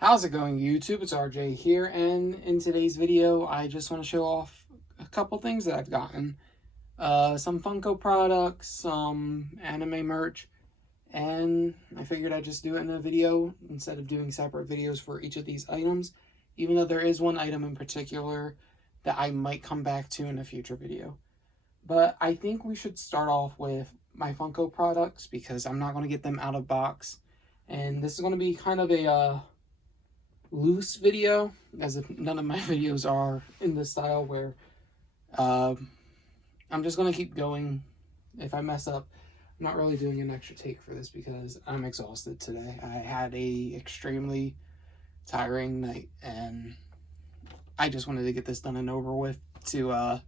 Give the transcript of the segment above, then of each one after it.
How's it going, YouTube? It's RJ here, and in today's video, I just want to show off a couple things that I've gotten. Some Funko products, some anime merch, and I figured I'd just do it in a video instead of doing separate videos for each of these items, even though there is one item in particular that I might come back to in a future video. But I think we should start off with my Funko products because I'm not going to get them out of box. And this is going to be kind of a loose video, as if none of my videos are in this style where I'm just going to keep going. If I mess up, I'm not really doing an extra take for this because I'm exhausted today. I had a extremely tiring night and I just wanted to get this done and over with to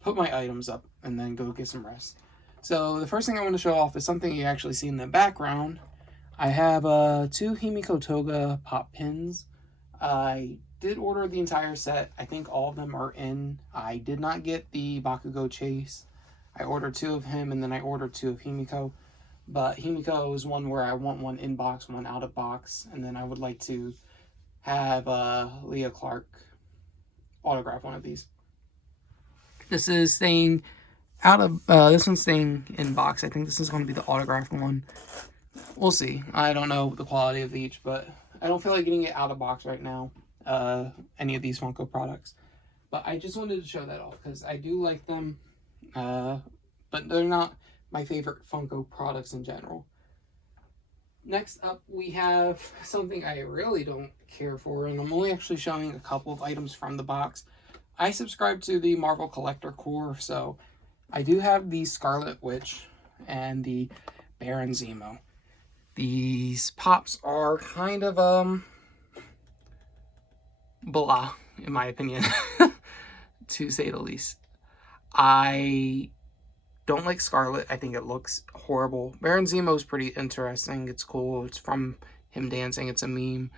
put my items up and then go get some rest. So the first thing I want to show off is something you actually see in the background. I have two Himiko Toga pop pins. I did order the entire set. I think all of them are in. I did not get the Bakugo Chase. I ordered two of him and then I ordered two of Himiko. But Himiko is one where I want one in box, one out of box. And then I would like to have Leah Clark autograph one of these. This is staying out of, this one's staying in box. I think this is going to be the autographed one. We'll see. I don't know the quality of each, but I don't feel like getting it out of box right now, any of these Funko products. But I just wanted to show that off because I do like them, but they're not my favorite Funko products in general. Next up, we have something I really don't care for, and I'm only actually showing a couple of items from the box. I subscribe to the Marvel Collector Core, so I do have the Scarlet Witch and the Baron Zemo. These pops are kind of, blah, in my opinion, to say the least. I don't like Scarlet. I think it looks horrible. Baron Zemo is pretty interesting. It's cool. It's from him dancing. It's a meme.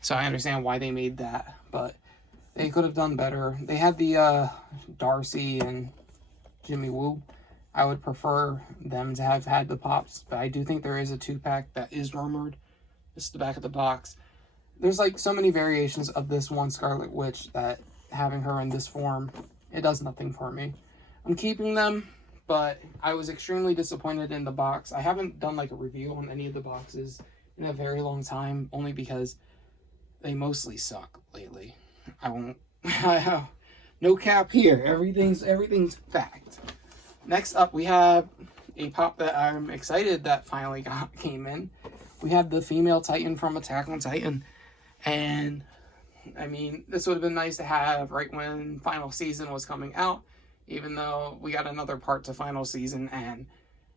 So I understand why they made that, but they could have done better. They had the, Darcy and Jimmy Woo. I would prefer them to have had the pops, but I do think there is a 2-pack that is rumored. This is the back of the box. There's like so many variations of this one Scarlet Witch that having her in this form, it does nothing for me. I'm keeping them, but I was extremely disappointed in the box. I haven't done like a review on any of the boxes in a very long time, only because they mostly suck lately. I won't, no cap here. Everything's fact. Next up, we have a pop that I'm excited that finally came in. We have the female Titan from Attack on Titan. And, I mean, this would have been nice to have right when Final Season was coming out, even though we got another part to Final Season, and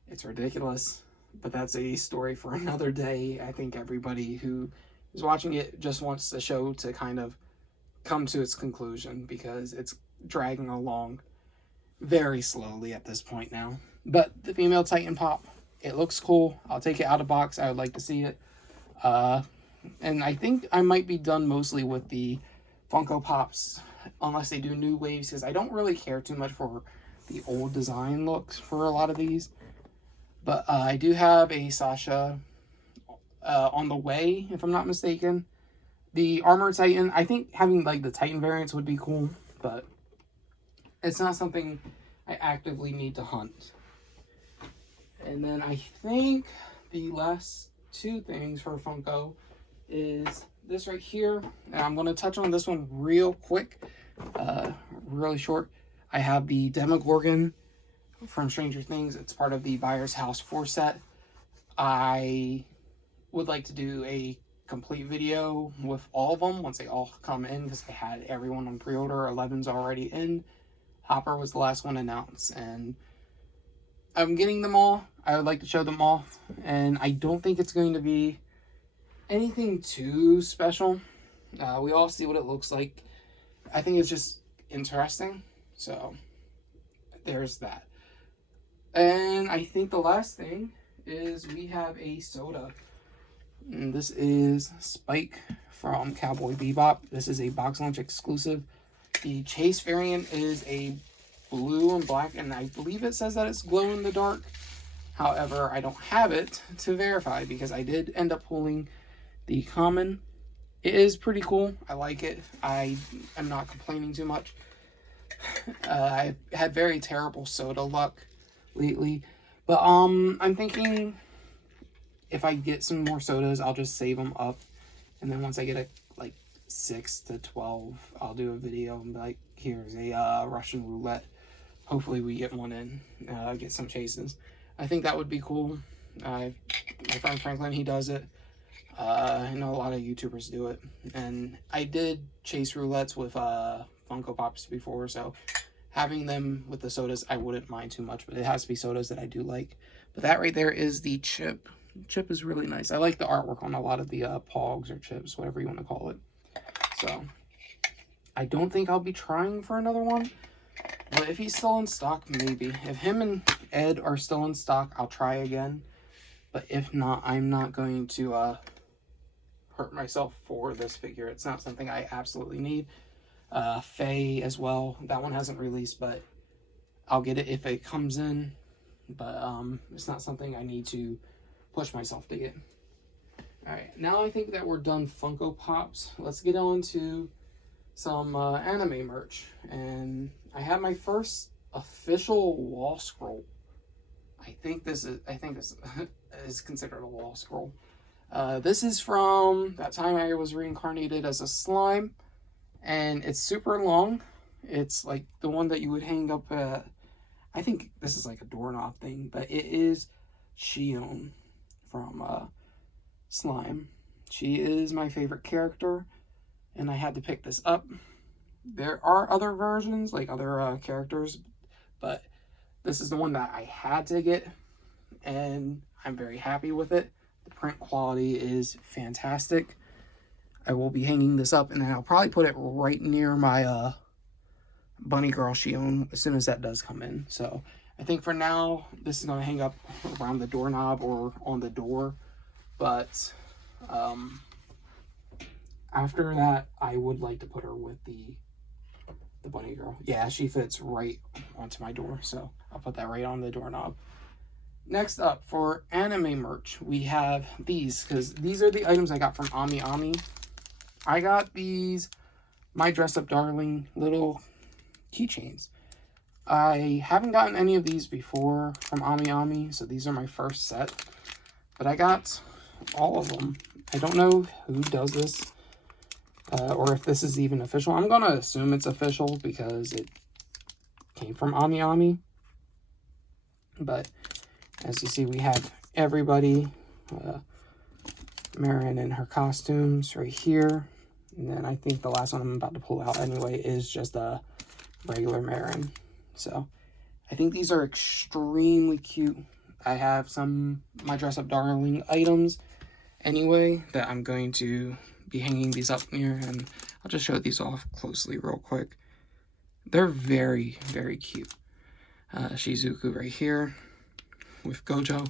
it's ridiculous. But that's a story for another day. I think everybody who is watching it just wants the show to kind of come to its conclusion, because it's dragging along very slowly at this point now. But the female Titan pop, it looks cool. I'll take it out of box. I would like to see it. And I think I might be done mostly with the Funko Pops, unless they do new waves, because I don't really care too much for the old design looks for a lot of these. But I do have a Sasha on the way, if I'm not mistaken. The Armor Titan, I think having like the Titan variants would be cool, but it's not something I actively need to hunt. And then I think the last two things for Funko is this right here. And I'm going to touch on this one real quick, really short. I have the Demogorgon from Stranger Things. It's part of the Buyer's House 4 set. I would like to do a complete video with all of them once they all come in, because I had everyone on pre-order. 11's already in. Hopper was the last one announced, and I'm getting them all. I would like to show them off, and I don't think it's going to be anything too special. We all see what it looks like. I think it's just interesting, so there's that. And I think the last thing is we have a soda, and this is Spike from Cowboy Bebop. This is a box lunch exclusive. The Chase variant is a blue and black, and I believe it says that it's glow in the dark. However, I don't have it to verify because I did end up pulling the common It is pretty cool. I like it. I am not complaining too much. I've had very terrible soda luck lately. But I'm thinking if I get some more sodas, I'll just save them up. And then once I get like 6 to 12, I'll do a video and be like, here's a Russian roulette. Hopefully we get one in, get some chases. I think that would be cool. My friend Franklin, he does it. I know a lot of YouTubers do it. And I did chase roulettes with Funko Pops before, so having them with the sodas, I wouldn't mind too much, but it has to be sodas that I do like. But that right there is the chip. Chip is really nice. I like the artwork on a lot of the pogs or chips, whatever you want to call it. So I don't think I'll be trying for another one, but if he's still in stock, maybe. If him and Ed are still in stock, I'll try again. But if not, I'm not going to hurt myself for this figure. It's not something I absolutely need. Faye as well. That one hasn't released, but I'll get it if it comes in. But it's not something I need to push myself to get. Alright, now I think that we're done Funko Pops. Let's get on to some anime merch. And I have my first official wall scroll. I think this is considered a wall scroll. This is from that time I was reincarnated as a slime, and it's super long. It's like the one that you would hang up I think this is like a doorknob thing, but it is Shion from Slime. She is my favorite character, and I had to pick this up. There are other versions, like other characters, but this is the one that I had to get, and I'm very happy with it. The print quality is fantastic. I will be hanging this up, and then I'll probably put it right near my Bunny Girl Shion as soon as that does come in. So I think for now, this is going to hang up around the doorknob or on the door. But after that, I would like to put her with the Bunny Girl. Yeah, she fits right onto my door, so I'll put that right on the doorknob. Next up, for anime merch, we have these, because these are the items I got from Ami Ami. I got these My Dress Up Darling little keychains. I haven't gotten any of these before from Ami Ami, so these are my first set. But I got all of them. I don't know who does this, or if this is even official. I'm going to assume it's official because it came from Ami Ami. But as you see, we have everybody. Marin in her costumes right here. And then I think the last one I'm about to pull out anyway is just a regular Marin. So I think these are extremely cute. I have some My Dress Up Darling items anyway that I'm going to be hanging these up near, and I'll just show these off closely real quick. They're very, very cute. Shizuku right here with Gojo.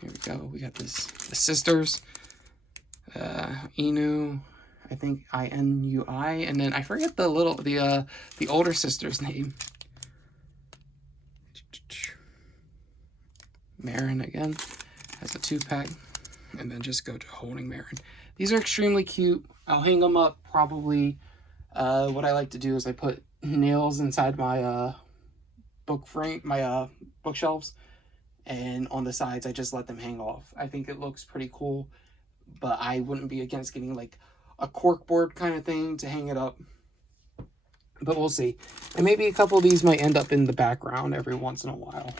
Here we go. We got the sisters. Inu, I think Inui, and then I forget the older sister's name. Marin again has a 2-pack, and then just Gojo holding Marin. These are extremely cute. I'll hang them up probably. What I like to do is I put nails inside my book frame, my bookshelves, and on the sides I just let them hang off. I think it looks pretty cool, but I wouldn't be against getting like a cork board kind of thing to hang it up. But we'll see. And maybe a couple of these might end up in the background every once in a while.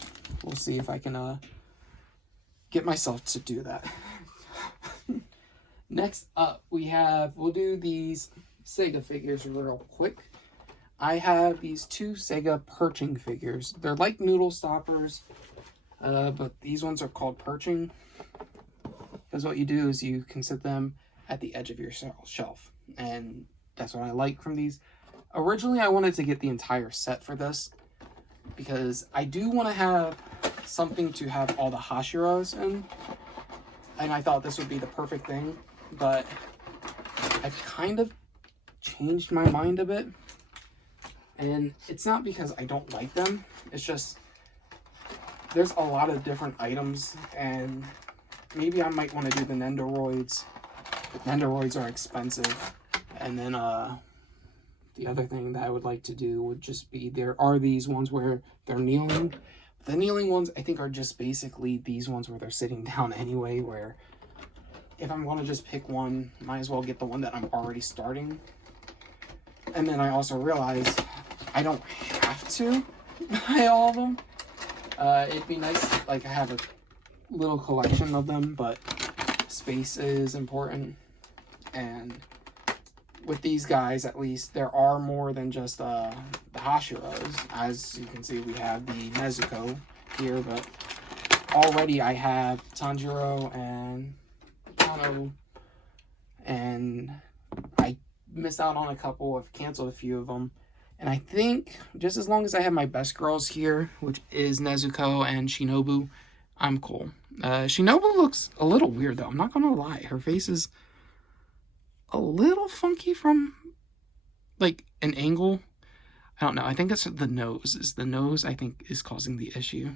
We'll see if I can get myself to do that. Next up, we'll do these Sega figures real quick. I have these 2 Sega Perching figures. They're like noodle stoppers, but these ones are called Perching. Because what you do is you can sit them at the edge of your shelf. And that's what I like from these. Originally, I wanted to get the entire set for this, because I do want to have something to have all the Hashiras in. And I thought this would be the perfect thing. But I've kind of changed my mind a bit. And it's not because I don't like them. It's just there's a lot of different items, and maybe I might want to do the Nendoroids. Nendoroids are expensive. And then the other thing that I would like to do would just be, there are these ones where they're kneeling. The kneeling ones, I think, are just basically these ones where they're sitting down anyway, where if I'm going to just pick one, might as well get the one that I'm already starting. And then I also realize I don't have to buy all of them. It'd be nice, like, I have a little collection of them, but space is important. And with these guys, at least, there are more than just the Hashiras. As you can see, we have the Nezuko here, but already I have Tanjiro and Kano, and I missed out on a couple. I've canceled a few of them. And I think just as long as I have my best girls here, which is Nezuko and Shinobu, I'm cool. Shinobu looks a little weird, though. I'm not going to lie. Her face is a little funky from, like, an angle. I don't know. I think it's the nose. It's the nose, I think, is causing the issue.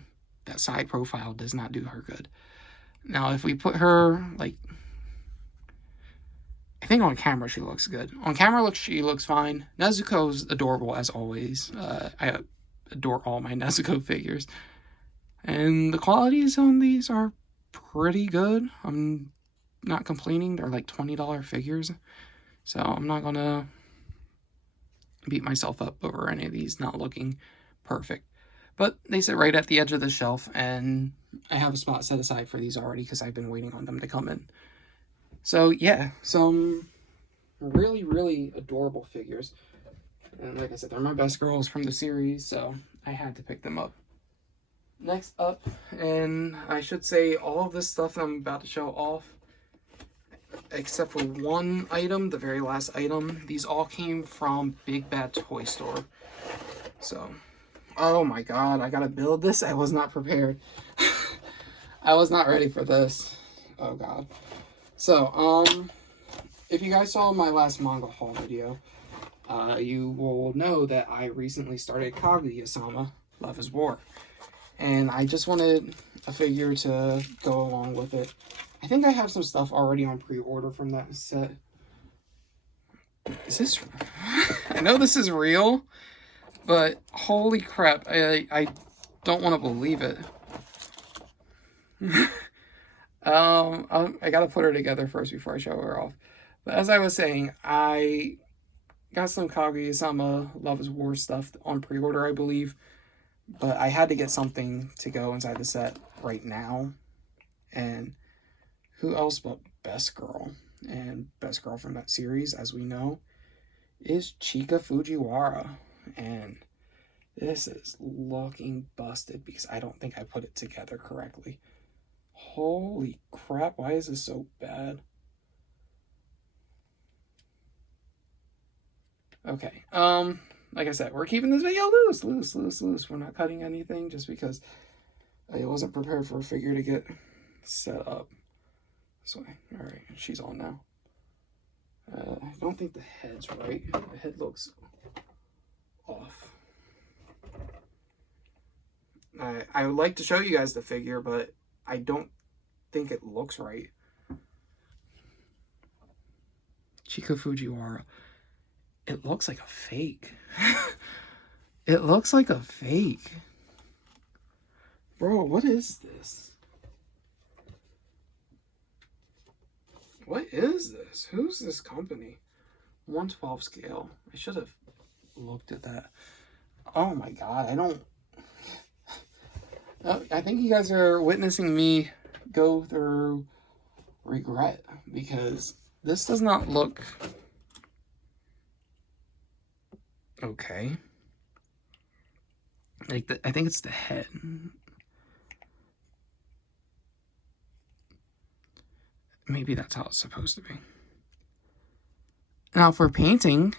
That side profile does not do her good. Now, if we put her, like, I think on camera she looks good. On camera, she looks fine. Nezuko's adorable, as always. I adore all my Nezuko figures. And the qualities on these are pretty good. I'm not complaining. They're like $20 figures. So I'm not going to beat myself up over any of these not looking perfect. But they sit right at the edge of the shelf, and I have a spot set aside for these already because I've been waiting on them to come in. So yeah, some really, really adorable figures. And like I said, they're my best girls from the series, so I had to pick them up. Next up, and I should say all of this stuff I'm about to show off, except for one item, the very last item, these all came from Big Bad Toy Store. So, oh my god, I gotta build this. I was not prepared. I was not ready for this. Oh god. So, if you guys saw my last manga haul video, you will know that I recently started Kaguya-sama, Love is War. And I just wanted a figure to go along with it. I think I have some stuff already on pre-order from that set. Is this... I know this is real, but holy crap, I don't want to believe it. I gotta put her together first before I show her off. But as I was saying, I got some Kaguya-sama Love is War stuff on pre-order, I believe. But I had to get something to go inside the set right now. And who else but Best Girl? And Best Girl from that series, as we know, is Chica Fujiwara. And this is looking busted because I don't think I put it together correctly. Holy crap, why is this so bad? Okay, like I said, we're keeping this video loose. We're not cutting anything just because I wasn't prepared for a figure to get set up. This way. Alright, she's on now. I don't think the head's right. The head looks off. I would like to show you guys the figure, but I don't think it looks right. Chica Fujiwara. It looks like a fake. It looks like a fake. Bro, what is this? What is this? Who's this company? 1/12 scale. I should have looked at that. Oh my god, I don't... I think you guys are witnessing me go through regret because this does not look okay. Like, I think it's the head. Maybe that's how it's supposed to be. Now, for painting,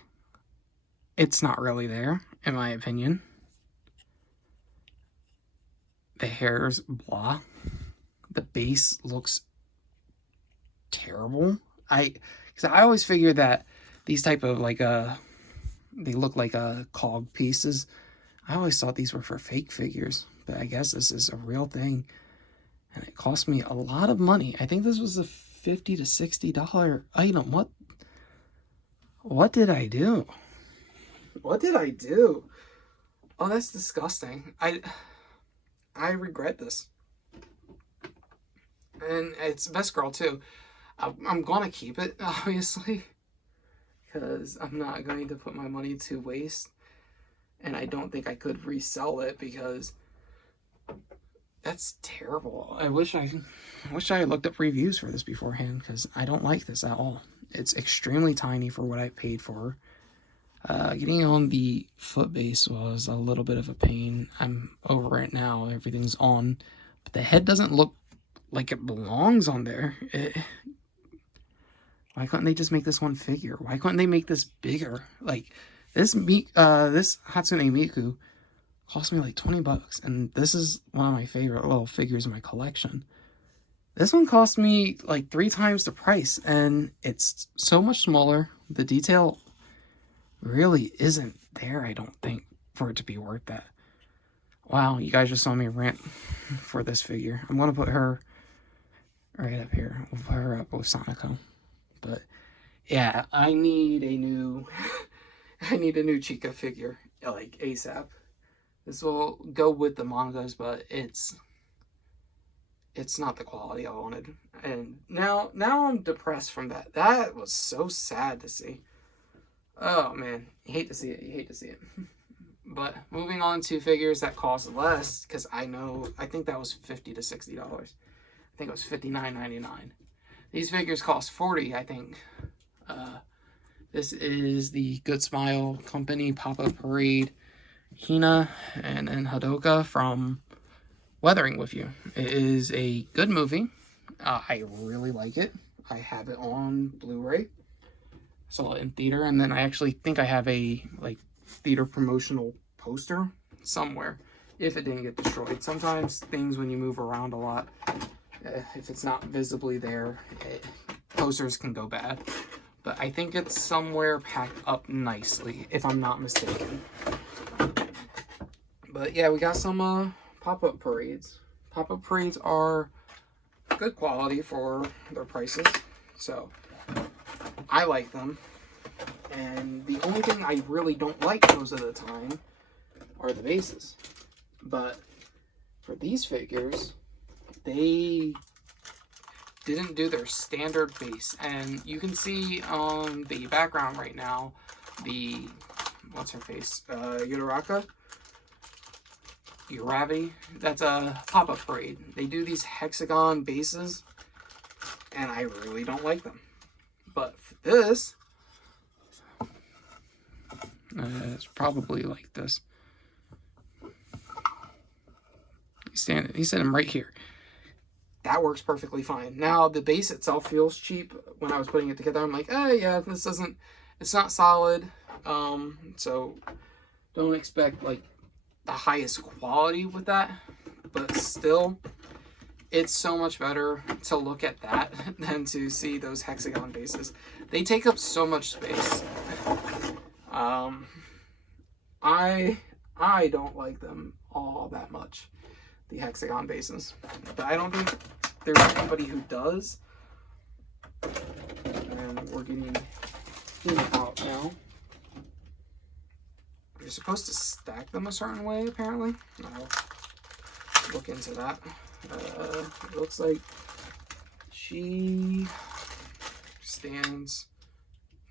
it's not really there, in my opinion. The hair's blah. The base looks terrible. Because I always figure that these type of, like, they look like cog pieces. I always thought these were for fake figures, but I guess this is a real thing. And it cost me a lot of money. I think this was a $50 to $60 item. What did I do? What did I do? Oh, that's disgusting. I regret this. And it's Best Girl too. I'm gonna keep it, obviously, because I'm not going to put my money to waste. And I don't think I could resell it because that's terrible. I wish I had looked up reviews for this beforehand, because I don't like this at all. It's extremely tiny for what I paid for. Getting on the foot base was a little bit of a pain. I'm over it now. Everything's on. But the head doesn't look like it belongs on there. Why couldn't they just make this one figure? Why couldn't they make this bigger? Like, this Hatsune Miku cost me like 20 bucks. And this is one of my favorite little figures in my collection. This one cost me like 3 times the price. And it's so much smaller. The detail really isn't there, I don't think, for it to be worth that. Wow, you guys just saw me rant for this figure. I'm going to put her right up here. We'll put her up with Sonico. But yeah, I need a new Chica figure, like ASAP. This will go with the mangas, but it's not the quality I wanted. And now I'm depressed from that. That was so sad to see. Oh man, you hate to see it. You hate to see it. But moving on to figures that cost less, because I think that was $50 to $60. I think it was $59.99. These figures cost $40, I think. This is the Goodsmile Company Pop-Up Parade Hina and Hadoka from Weathering With You. It is a good movie. I really like it. I have it on Blu-ray. Saw it in theater, and then I actually think I have a theater promotional poster somewhere if it didn't get destroyed. Sometimes things, when you move around a lot, if it's not visibly there, posters can go bad. But I think it's somewhere packed up nicely, if I'm not mistaken. But yeah, we got some pop-up parades. Pop-up parades are good quality for their prices, so I like them. And the only thing I really don't like most of the time are the bases. But for these figures, they didn't do their standard base. And you can see on the background right now, what's her face? Uravi. That's a pop-up parade. They do these hexagon bases, and I really don't like them. But for this, it's probably like this. He's sitting right here. That works perfectly fine. Now, the base itself feels cheap. When I was putting it together, I'm like, yeah, it's not solid. So don't expect like the highest quality with that. But still, it's so much better to look at that than to see those hexagon bases. They take up so much space. I don't like them all that much, the hexagon bases. But I don't think there's anybody who does. And we're getting him out now. You're supposed to stack them a certain way, apparently. I'll look into that. It looks like she stands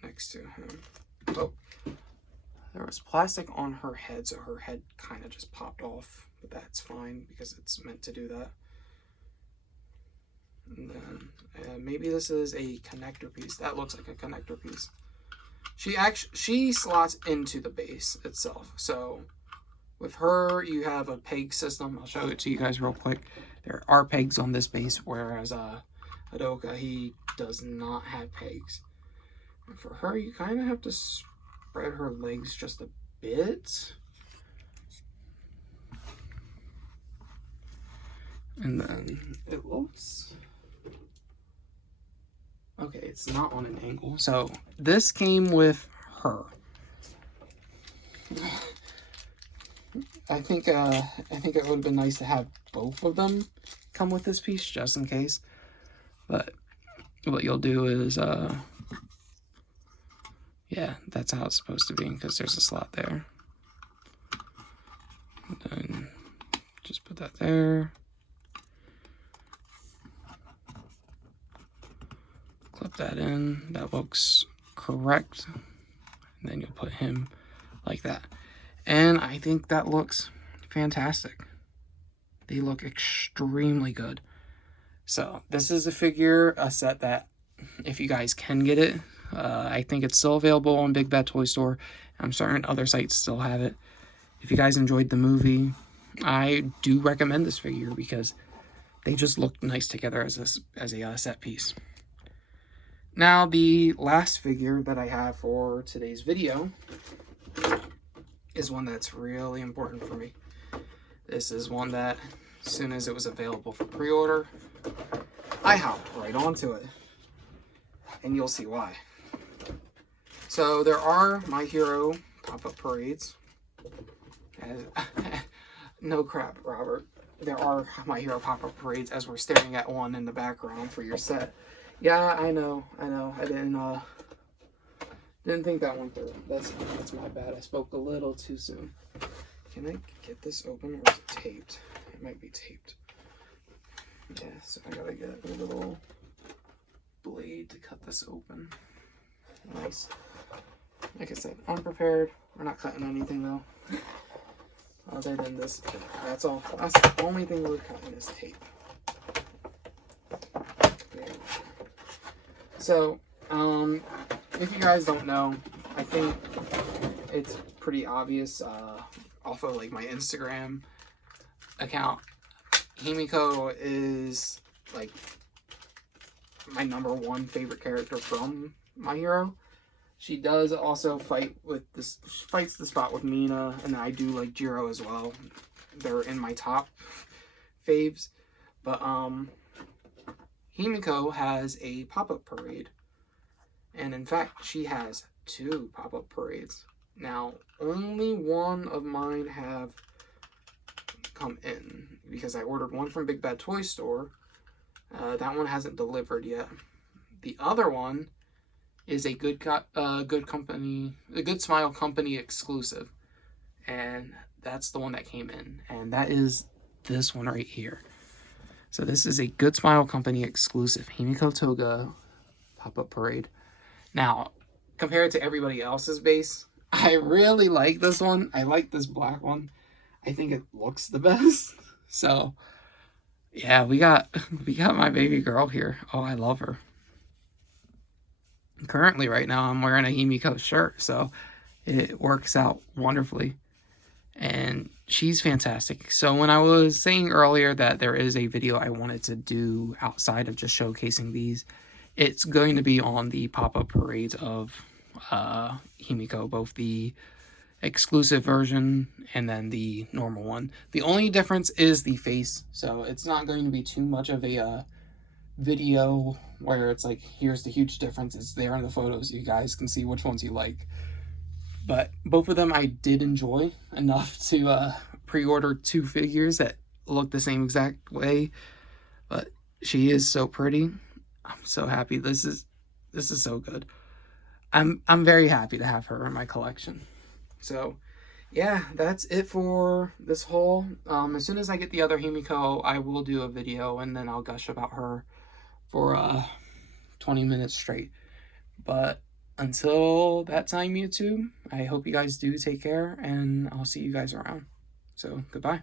next to him. Oh, there was plastic on her head, so her head kind of just popped off, but that's fine because it's meant to do that. And then maybe this is a connector piece. That looks like a connector piece. She slots into the base itself. So with her, you have a peg system. I'll show it to you guys real quick. There are pegs on this base, whereas Hadoka, he does not have pegs. And for her, you kind of have to spread her legs just a bit. And then it looks... Okay, it's not on an angle. So this came with her. I think it would have been nice to have both of them come with this piece, just in case. But what you'll do is, yeah, that's how it's supposed to be, because there's a slot there. And then just put that there. Clip that in. That looks correct. And then you'll put him like that. And I think that looks fantastic. They look extremely good. So this is a set that, if you guys can get it, I think it's still available on Big Bad Toy Store. I'm certain other sites still have it. If you guys enjoyed the movie, I do recommend this figure because they just look nice together as a set piece. Now, the last figure that I have for today's video is one that's really important for me. This is one that, as soon as it was available for pre-order, I hopped right onto it. And you'll see why. So there are My Hero pop-up parades. No crap, Robert. There are My Hero pop-up parades, as we're staring at one in the background for your set. Yeah, I know. I didn't think that one through. That's my bad. I spoke a little too soon. Can I get this open, or is it taped? It might be taped. Yeah, so I gotta get a little blade to cut this open. Nice. Like I said, unprepared. We're not cutting anything though. Other than this, that's all. That's the only thing we're cutting is tape. So, if you guys don't know, I think it's pretty obvious off of like my Instagram account. Himiko is like my #1 favorite character from My Hero. She does also fights the spot with Mina, and I do like Jiro as well. They're in my top faves. But Himiko has a pop-up parade. And in fact, she has 2 pop-up parades. Now, only one of mine have come in, because I ordered one from Big Bad Toy Store. That one hasn't delivered yet. The other one is a Goodsmile company exclusive, and that's the one that came in, and that is this one right here. So this is a Goodsmile company exclusive Himiko Toga pop-up parade. Now, compared to everybody else's base, I really like this one. I like this black one. I think it looks the best. So yeah, we got my baby girl here. Oh, I love her. Currently, right now, I'm wearing a Himiko shirt, so it works out wonderfully. And she's fantastic. So when I was saying earlier that there is a video I wanted to do outside of just showcasing these, it's going to be on the pop-up parades of Himiko, both the exclusive version and then the normal one. The only difference is the face, so it's not going to be too much of a video where it's like, here's the huge difference. It's there in the photos. You guys can see which ones you like. But both of them I did enjoy enough to pre-order 2 figures that look the same exact way. But she is so pretty. I'm so happy. This is so good. I'm very happy to have her in my collection. So yeah, that's it for this haul. As soon as I get the other Himiko, I will do a video, and then I'll gush about her for 20 minutes straight. But until that time, YouTube, I hope you guys do take care, and I'll see you guys around. So goodbye.